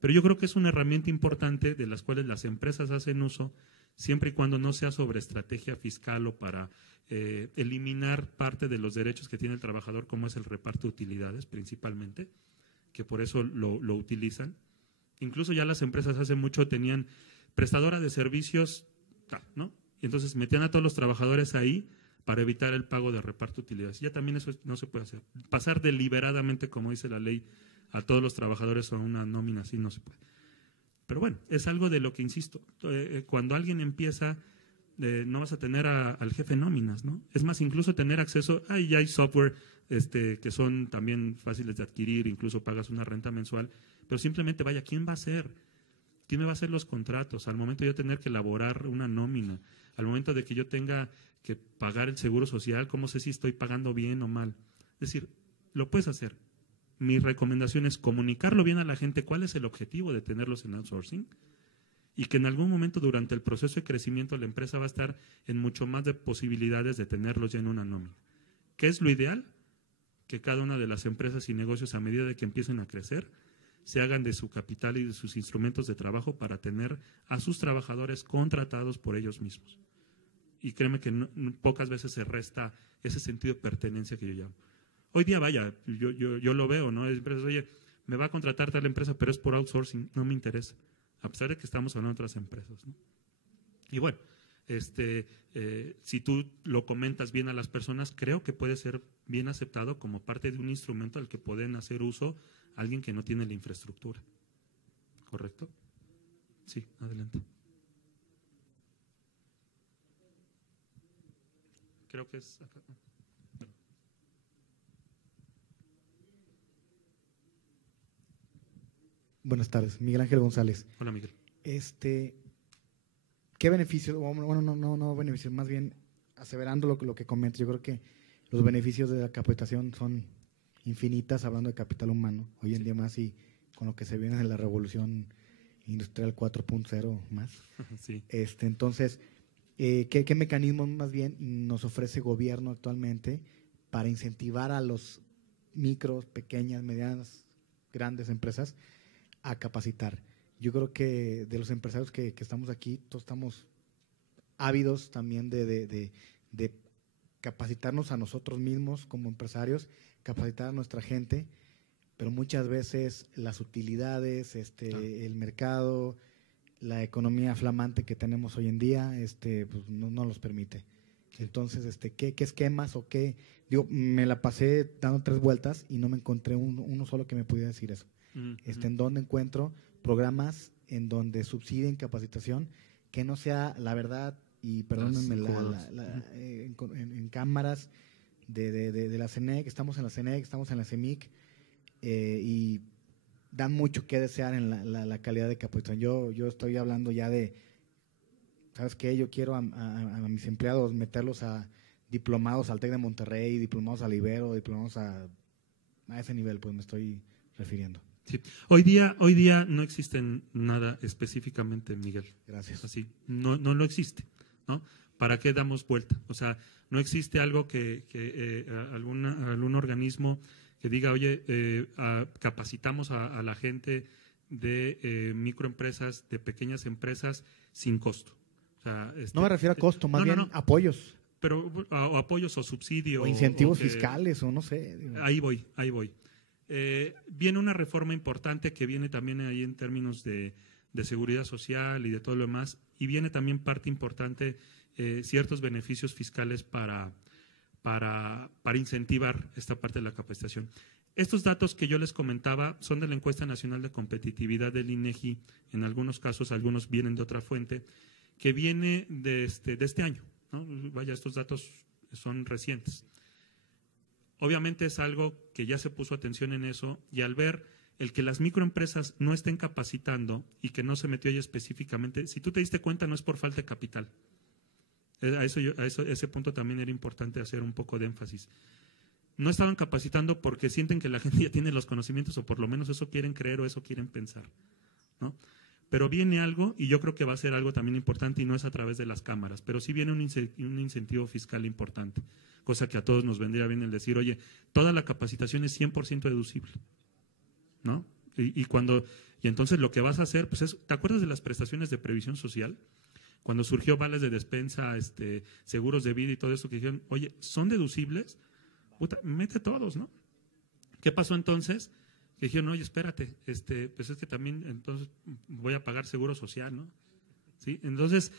Pero yo creo que es una herramienta importante de las cuales las empresas hacen uso, siempre y cuando no sea sobre estrategia fiscal o para eliminar parte de los derechos que tiene el trabajador, como es el reparto de utilidades principalmente, que por eso lo utilizan. Incluso ya las empresas hace mucho tenían prestadora de servicios, ¿no? Y entonces metían a todos los trabajadores ahí para evitar el pago de reparto de utilidades. Ya también eso no se puede hacer. Pasar deliberadamente, como dice la ley, a todos los trabajadores o a una nómina así no se puede. Pero bueno, es algo de lo que insisto. Cuando alguien empieza, no vas a tener al jefe nóminas, ¿no? Es más, incluso tener acceso, ya hay software que son también fáciles de adquirir, incluso pagas una renta mensual, pero simplemente vaya, ¿quién va a hacer? ¿Quién me va a hacer los contratos? Al momento de yo tener que elaborar una nómina, al momento de que yo tenga que pagar el seguro social, ¿cómo sé si estoy pagando bien o mal? Es decir, lo puedes hacer. Mi recomendación es comunicarlo bien a la gente cuál es el objetivo de tenerlos en outsourcing y que en algún momento durante el proceso de crecimiento la empresa va a estar en mucho más de posibilidades de tenerlos ya en una nómina. ¿Qué es lo ideal? Que cada una de las empresas y negocios, a medida de que empiecen a crecer, se hagan de su capital y de sus instrumentos de trabajo para tener a sus trabajadores contratados por ellos mismos. Y créeme que pocas veces se resta ese sentido de pertenencia que yo llamo. Hoy día, vaya, yo lo veo, ¿no? Empresas, oye, me va a contratar tal empresa, pero es por outsourcing, no me interesa, a pesar de que estamos hablando de otras empresas, ¿no? Y bueno, si tú lo comentas bien a las personas, creo que puede ser bien aceptado como parte de un instrumento al que pueden hacer uso alguien que no tiene la infraestructura. ¿Correcto? Sí, adelante. Creo que es acá. Buenas tardes, Miguel Ángel González. Hola, Miguel. ¿Qué beneficios, bueno, no beneficios, más bien aseverando lo que comento? Yo creo que los beneficios de la capacitación son infinitas, hablando de capital humano, hoy en día más y con lo que se viene de la revolución industrial 4.0 más. Sí. Entonces, ¿qué mecanismos más bien nos ofrece el gobierno actualmente para incentivar a los micros, pequeñas, medianas, grandes empresas a capacitar? Yo creo que de los empresarios que estamos aquí, todos estamos ávidos también de capacitarnos a nosotros mismos como empresarios, capacitar a nuestra gente, pero muchas veces las utilidades, el mercado, la economía flamante que tenemos hoy en día, pues no los permite. Entonces, ¿qué esquemas o qué? Digo, me la pasé dando 3 vueltas y no me encontré uno solo que me pudiera decir eso. ¿En dónde encuentro programas en donde subsidien capacitación que no sea, la verdad, y perdónenme, en cámaras de la CENEC, estamos en la CENEC, estamos en la CEMIC, y dan mucho que desear en la calidad de capacitación. Yo estoy hablando ya de, ¿sabes qué? Yo quiero a mis empleados meterlos a diplomados al TEC de Monterrey, diplomados al Ibero, diplomados a ese nivel, pues me estoy refiriendo. Sí. Hoy día no existe nada específicamente, Miguel. Gracias. Así, no lo existe, ¿no? ¿Para qué damos vuelta? O sea, no existe algo que algún organismo que diga, oye, capacitamos a la gente de microempresas, de pequeñas empresas, sin costo. O sea, no me refiero a costo, más bien apoyos. Pero o apoyos o subsidios. O incentivos fiscales, o no sé. Ahí voy. Viene una reforma importante que viene también ahí en términos de seguridad social y de todo lo demás, y viene también parte importante, ciertos beneficios fiscales para incentivar esta parte de la capacitación. Estos datos que yo les comentaba son de la Encuesta Nacional de Competitividad del INEGI, en algunos casos, algunos vienen de otra fuente, que viene de este año, ¿no? Vaya, estos datos son recientes. Obviamente es algo que ya se puso atención en eso, y al ver el que las microempresas no estén capacitando y que no se metió ahí específicamente, si tú te diste cuenta, no es por falta de capital. Ese punto también era importante hacer un poco de énfasis. No estaban capacitando porque sienten que la gente ya tiene los conocimientos, o por lo menos eso quieren creer o eso quieren pensar, ¿no? Pero viene algo, y yo creo que va a ser algo también importante, y no es a través de las cámaras, pero sí viene un incentivo fiscal importante, cosa que a todos nos vendría bien el decir, oye, toda la capacitación es 100% deducible, ¿no? Y entonces lo que vas a hacer, pues ¿te acuerdas de las prestaciones de previsión social? Cuando surgió vales de despensa, seguros de vida y todo eso, que dijeron, oye, ¿son deducibles? Puta, mete todos, ¿no? ¿Qué pasó entonces? Que dijeron, oye, espérate, pues es que también entonces voy a pagar seguro social, ¿no? ¿Sí? Entonces,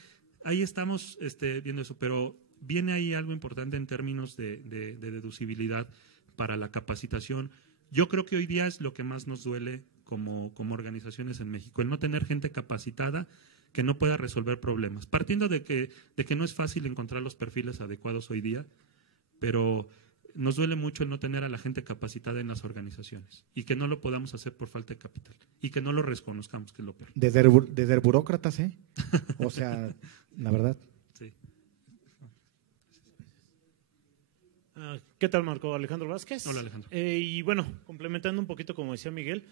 ahí estamos viendo eso, pero viene ahí algo importante en términos de deducibilidad para la capacitación. Yo creo que hoy día es lo que más nos duele como organizaciones en México, el no tener gente capacitada que no pueda resolver problemas. Partiendo de que no es fácil encontrar los perfiles adecuados hoy día, pero nos duele mucho el no tener a la gente capacitada en las organizaciones y que no lo podamos hacer por falta de capital y que no lo reconozcamos, que es lo peor. Desde burócratas, ¿eh? O sea, la verdad. Sí. ¿Qué tal, Marco? Alejandro Vázquez. Hola, Alejandro. Y bueno, complementando un poquito, como decía Miguel,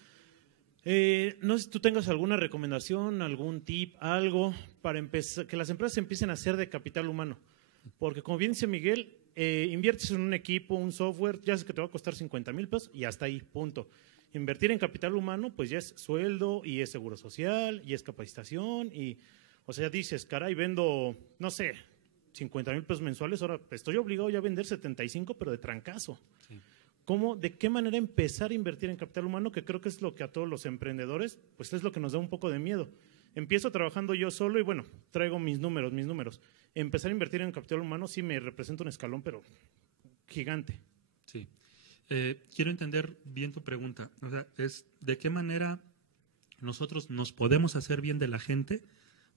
no sé si tú tengas alguna recomendación, algún tip, algo para empezar, que las empresas empiecen a hacer de capital humano. Porque como bien dice Miguel, inviertes en un equipo, un software, ya sé que te va a costar 50,000 pesos y hasta ahí, punto. Invertir en capital humano, pues ya es sueldo y es seguro social y es capacitación y, o sea, dices, caray, vendo, no sé, 50,000 pesos mensuales, ahora estoy obligado ya a vender 75, pero de trancazo. Sí. ¿De qué manera empezar a invertir en capital humano? Que creo que es lo que a todos los emprendedores, pues es lo que nos da un poco de miedo. Empiezo trabajando yo solo y bueno, traigo mis números. Empezar a invertir en capital humano sí me representa un escalón, pero gigante. Sí. Quiero entender bien tu pregunta. O sea, es ¿de qué manera nosotros nos podemos hacer bien de la gente?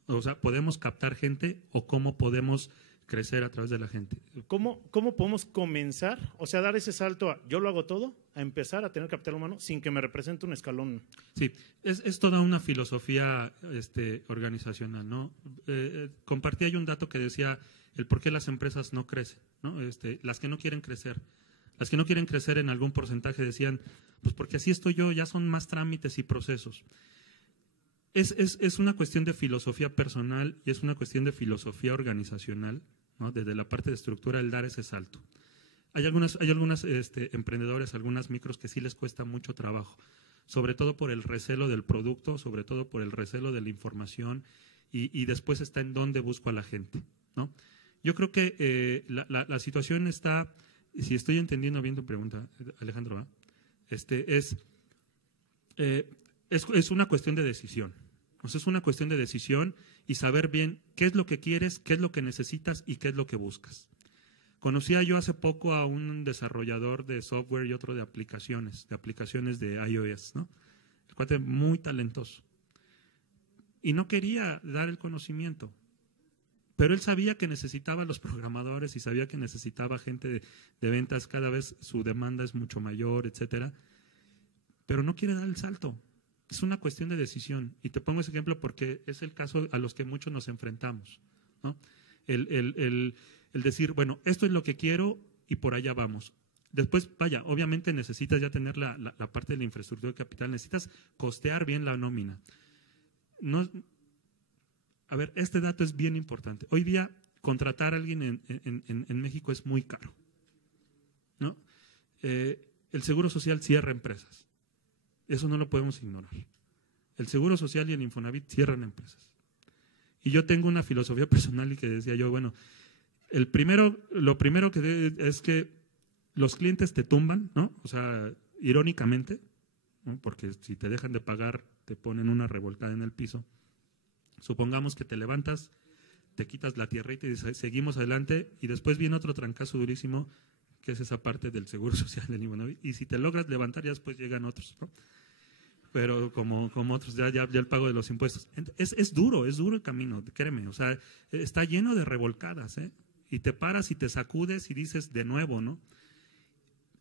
O sea, ¿podemos captar gente o cómo podemos crecer a través de la gente? ¿Cómo podemos comenzar? O sea, dar ese salto a yo lo hago todo, a empezar a tener capital humano sin que me represente un escalón. Sí, es toda una filosofía organizacional, ¿no? Compartí ahí un dato que decía el por qué las empresas no crecen, ¿no? Las que no quieren crecer. Las que no quieren crecer en algún porcentaje decían, pues porque así estoy yo, ya son más trámites y procesos. Es una cuestión de filosofía personal y es una cuestión de filosofía organizacional, ¿no? Desde la parte de estructura, el dar ese salto. Hay algunas emprendedores, algunas micros que sí les cuesta mucho trabajo, sobre todo por el recelo del producto, sobre todo por el recelo de la información y después está en dónde busco a la gente, ¿no? Yo creo que la situación está, si estoy entendiendo bien tu pregunta, Alejandro, es una cuestión de decisión. O sea, es una cuestión de decisión y saber bien qué es lo que quieres, qué es lo que necesitas y qué es lo que buscas. Conocía yo hace poco a un desarrollador de software y otro de aplicaciones de iOS, ¿no? El cuate muy talentoso. Y no quería dar el conocimiento, pero él sabía que necesitaba a los programadores y sabía que necesitaba gente de ventas, cada vez su demanda es mucho mayor, etcétera, pero no quiere dar el salto. Es una cuestión de decisión. Y te pongo ese ejemplo porque es el caso a los que muchos nos enfrentamos, ¿no? El decir, bueno, esto es lo que quiero y por allá vamos. Después, vaya, obviamente necesitas ya tener la parte de la infraestructura de capital, necesitas costear bien la nómina. No, a ver, este dato es bien importante. Hoy día, contratar a alguien en México es muy caro, ¿no? El Seguro Social cierra empresas. Eso no lo podemos ignorar. El Seguro Social y el Infonavit cierran empresas. Y yo tengo una filosofía personal y que decía yo, bueno, lo primero que es que los clientes te tumban, ¿no? O sea, irónicamente, ¿no? Porque si te dejan de pagar, te ponen una revolcada en el piso. Supongamos que te levantas, te quitas la tierrita y dices, seguimos adelante, y después viene otro trancazo durísimo, que es esa parte del Seguro Social del Infonavit. Y si te logras levantar, ya después llegan otros, ¿no? Pero como otros, ya el pago de los impuestos. Es duro el camino, créeme. O sea, está lleno de revolcadas, ¿eh? Y te paras y te sacudes y dices de nuevo, ¿no?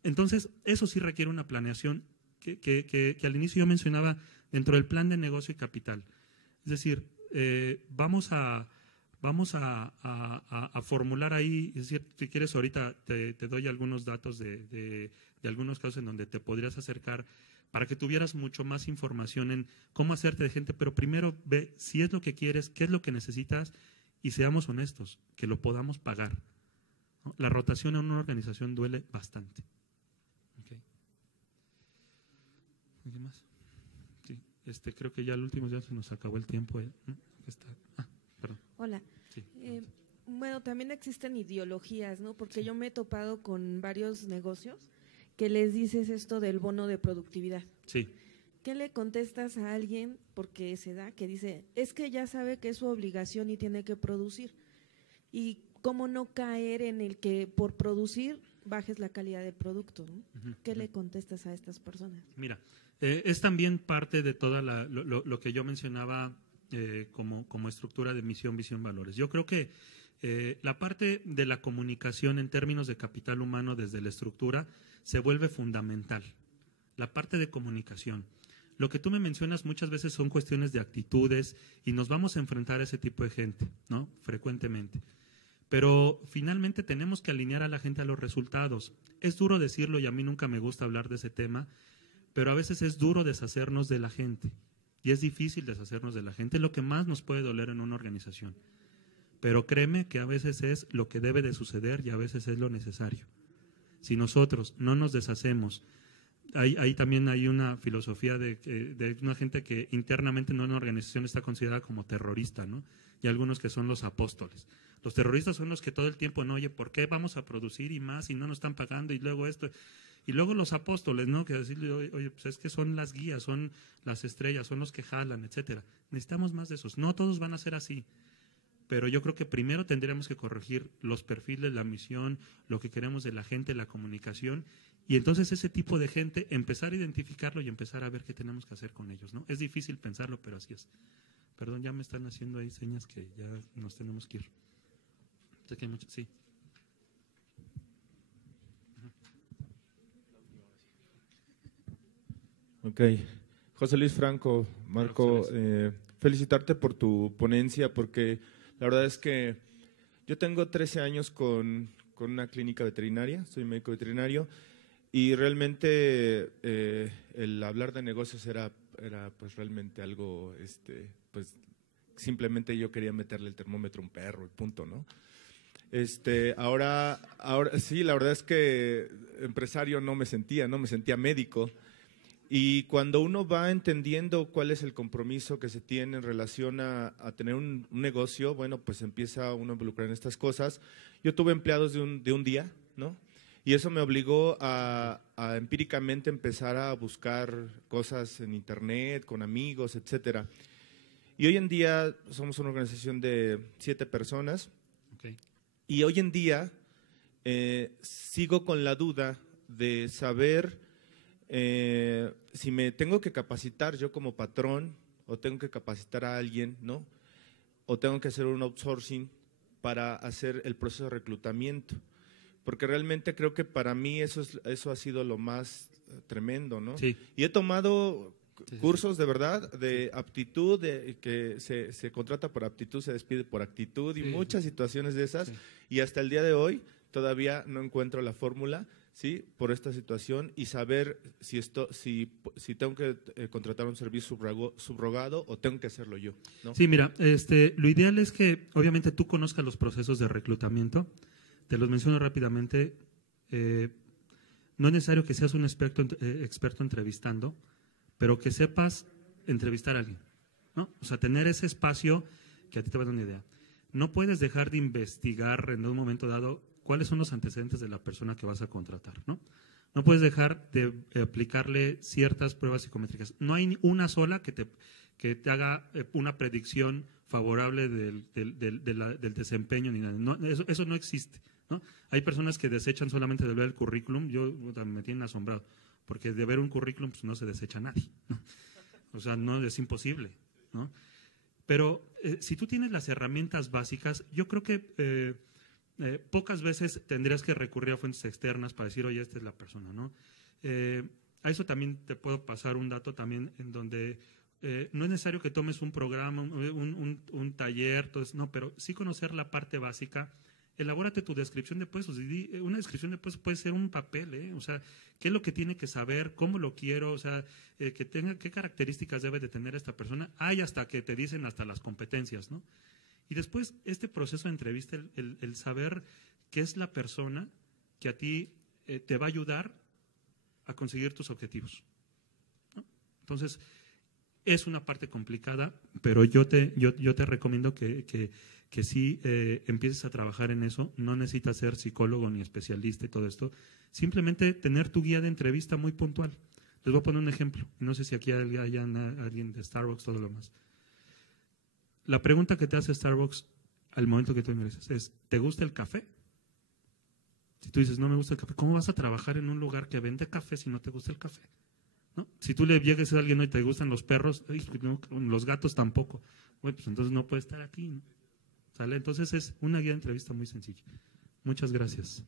Entonces, eso sí requiere una planeación que al inicio yo mencionaba dentro del plan de negocio y capital. Es decir, vamos a formular ahí, es decir, si quieres ahorita te doy algunos datos de algunos casos en donde te podrías acercar para que tuvieras mucho más información en cómo hacerte de gente, pero primero ve si es lo que quieres, qué es lo que necesitas y seamos honestos, que lo podamos pagar, ¿no? La rotación en una organización duele bastante. Okay. ¿Alguien más? Sí, creo que ya el último ya se nos acabó el tiempo. ¿No? Perdón. Hola. Sí. Bueno, también existen ideologías, ¿no? Porque yo me he topado con varios negocios que les dices esto del bono de productividad. Sí. ¿Qué le contestas a alguien, porque se da, que dice, es que ya sabe que es su obligación y tiene que producir? Y cómo no caer en el que por producir bajes la calidad del producto, ¿no? ¿Qué le contestas a estas personas? Mira, es también parte de toda lo que yo mencionaba como estructura de misión, visión, valores. Yo creo que la parte de la comunicación en términos de capital humano desde la estructura se vuelve fundamental. La parte de comunicación. Lo que tú me mencionas muchas veces son cuestiones de actitudes y nos vamos a enfrentar a ese tipo de gente, ¿no? Frecuentemente. Pero finalmente tenemos que alinear a la gente a los resultados. Es duro decirlo y a mí nunca me gusta hablar de ese tema, pero a veces es duro deshacernos de la gente y es difícil deshacernos de la gente. Es lo que más nos puede doler en una organización. Pero créeme que a veces es lo que debe de suceder y a veces es lo necesario. Si nosotros no nos deshacemos, ahí también hay una filosofía de una gente que internamente en una organización está considerada como terrorista, ¿no? Y algunos que son los apóstoles. Los terroristas son los que todo el tiempo, no, oye, ¿por qué vamos a producir y más y no nos están pagando y luego esto? Y luego los apóstoles, ¿no? Que decirle, oye, pues es que son las guías, son las estrellas, son los que jalan, etcétera. Necesitamos más de esos. No todos van a ser así. Pero yo creo que primero tendríamos que corregir los perfiles, la misión, lo que queremos de la gente, la comunicación, y entonces ese tipo de gente empezar a identificarlo y empezar a ver qué tenemos que hacer con ellos, ¿no? Es difícil pensarlo, pero así es. Perdón, ya me están haciendo ahí señas que ya nos tenemos que ir. Sé que hay mucho, sí. Ok. José Luis Franco, Marco, felicitarte por tu ponencia, porque la verdad es que yo tengo 13 años con una clínica veterinaria, soy médico veterinario, y realmente el hablar de negocios era pues realmente algo, pues simplemente yo quería meterle el termómetro a un perro y punto, ¿no? Ahora sí, la verdad es que empresario no me sentía médico. Y cuando uno va entendiendo cuál es el compromiso que se tiene en relación a tener un negocio, bueno, pues empieza uno a involucrar en estas cosas. Yo tuve empleados de un día, ¿no? Y eso me obligó a empíricamente empezar a buscar cosas en internet, con amigos, etcétera. Y hoy en día somos una organización de 7 personas. Okay. Y hoy en día sigo con la duda de saber si me tengo que capacitar yo como patrón o tengo que capacitar a alguien, ¿no? O tengo que hacer un outsourcing para hacer el proceso de reclutamiento. Porque realmente creo que para mí eso ha sido lo más tremendo, ¿no? Sí. Y he tomado cursos de verdad, de aptitud, que se contrata por aptitud, se despide por actitud y muchas situaciones de esas. Y hasta el día de hoy todavía no encuentro la fórmula, ¿sí? Por esta situación y saber si tengo que contratar un servicio subrogado o tengo que hacerlo yo, ¿no? Sí, mira, lo ideal es que obviamente tú conozcas los procesos de reclutamiento. Te los menciono rápidamente. No es necesario que seas un experto entrevistando, pero que sepas entrevistar a alguien, ¿no? O sea, tener ese espacio que a ti te va a dar una idea. No puedes dejar de investigar en un momento dado cuáles son los antecedentes de la persona que vas a contratar, ¿no? No puedes dejar de aplicarle ciertas pruebas psicométricas. No hay una sola que te haga una predicción favorable del desempeño ni nada. No, eso no existe, ¿no? Hay personas que desechan solamente de ver el currículum. Yo me tienen asombrado, porque de ver un currículum pues, no se desecha nadie, ¿no? O sea, no es imposible, ¿no? Pero si tú tienes las herramientas básicas, yo creo que pocas veces tendrías que recurrir a fuentes externas para decir, oye, esta es la persona, ¿no? A eso también te puedo pasar un dato también en donde no es necesario que tomes un programa, un taller, todo eso, no, pero sí conocer la parte básica. Elabórate tu descripción de puestos. Una descripción de puestos puede ser un papel, o sea, qué es lo que tiene que saber, cómo lo quiero, o sea, qué características debe de tener esta persona. Hay hasta que te dicen hasta las competencias, ¿no? Y después, este proceso de entrevista, el saber qué es la persona que a ti te va a ayudar a conseguir tus objetivos, ¿no? Entonces, es una parte complicada, pero yo te recomiendo que sí empieces a trabajar en eso. No necesitas ser psicólogo ni especialista y todo esto. Simplemente tener tu guía de entrevista muy puntual. Les voy a poner un ejemplo. No sé si aquí hay alguien de Starbucks, todo lo más. La pregunta que te hace Starbucks al momento que tú ingresas es, ¿te gusta el café? Si tú dices, no me gusta el café, ¿cómo vas a trabajar en un lugar que vende café si no te gusta el café? ¿No? Si tú le llegues a alguien y te gustan los perros, no, los gatos tampoco, bueno, pues entonces no puede estar aquí, ¿no? ¿Sale? Entonces es una guía de entrevista muy sencilla. Muchas gracias.